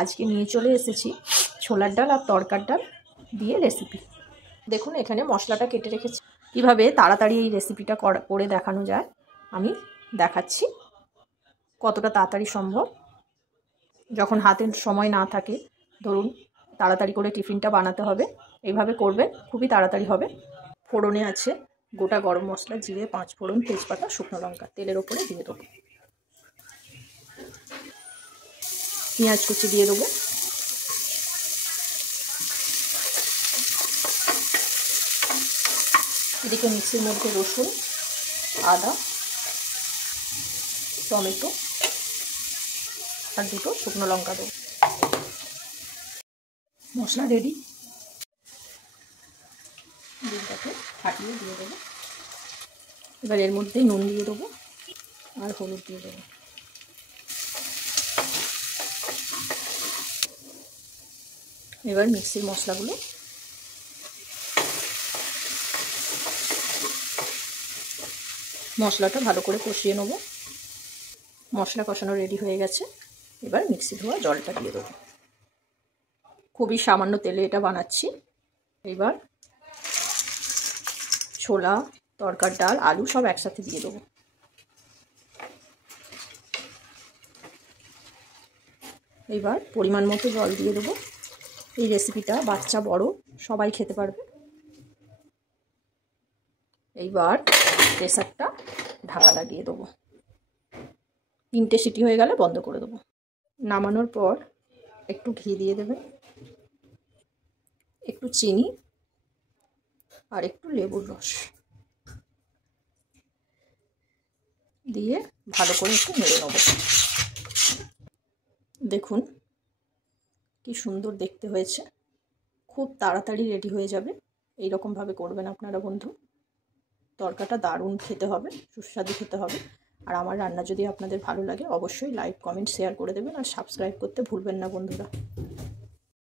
আজকে নিয়ে চলে এসেছি ছোলার ডাল আর তরকার ডাল দিয়ে রেসিপি। দেখুন এখানে মশলাটা কেটে রেখেছি। কীভাবে তাড়াতাড়ি এই রেসিপিটা করে দেখানো যায় আমি দেখাচ্ছি, কতটা তাড়াতাড়ি সম্ভব। যখন হাতে সময় না থাকে, ধরুন তাড়াতাড়ি করে টিফিনটা বানাতে হবে, এইভাবে করবেন, খুবই তাড়াতাড়ি হবে। ফোড়নে আছে গোটা গরম মশলা, জিরে, 5 ফোড়ন, তেজপাতা, শুকনো লঙ্কা। তেলের ওপরে দিয়ে দেবো পেঁয়াজ কুচি, দিয়ে দেবো এদিকে মিক্সির মধ্যে রসুন, আদা, টমেটো আর 2টো শুকনো লঙ্কা দেবো। মশলা রেডি, ডিমটাকে ফাটিয়ে দিয়ে দেবো। এবার এর মধ্যে নুন দিয়ে দেবো আর হলুদ দিয়ে দেবো। এবার মিক্সির মশলাগুলো মশলাটা ভালো করে কষিয়ে নেব। মশলা কষানো রেডি হয়ে গেছে। এবার মিক্সি ধোয়া জলটা দিয়ে দেবো। খুবই সামান্য তেলে এটা বানাচ্ছি। এবার ছোলা, তরকার ডাল, আলু সব একসাথে দিয়ে দেবো। এবার পরিমাণ মতো জল দিয়ে দেবো। এই রেসিপিটা বাচ্চা বড় সবাই খেতে পারবে। এইবার প্রেসারটা ঢাকা লাগিয়ে দেবো। 3টে সিটি হয়ে গেলে বন্ধ করে দেবো। নামানোর পর একটু ঘি দিয়ে দেবেন, একটু চিনি আর একটু লেবুর রস দিয়ে ভালো করে একটু নেড়ে নেব। দেখুন কি সুন্দর দেখতে হয়েছে। খুব তাড়াতাড়ি রেডি হয়ে যাবে। এই রকমভাবে করবেন আপনারা বন্ধু। তরকাটা দারুণ খেতে হবে, সুস্বাদু খেতে হবে। আর আমার রান্না যদি আপনাদের ভালো লাগে অবশ্যই লাইক, কমেন্ট, শেয়ার করে দেবেন আর সাবস্ক্রাইব করতে ভুলবেন না বন্ধুরা।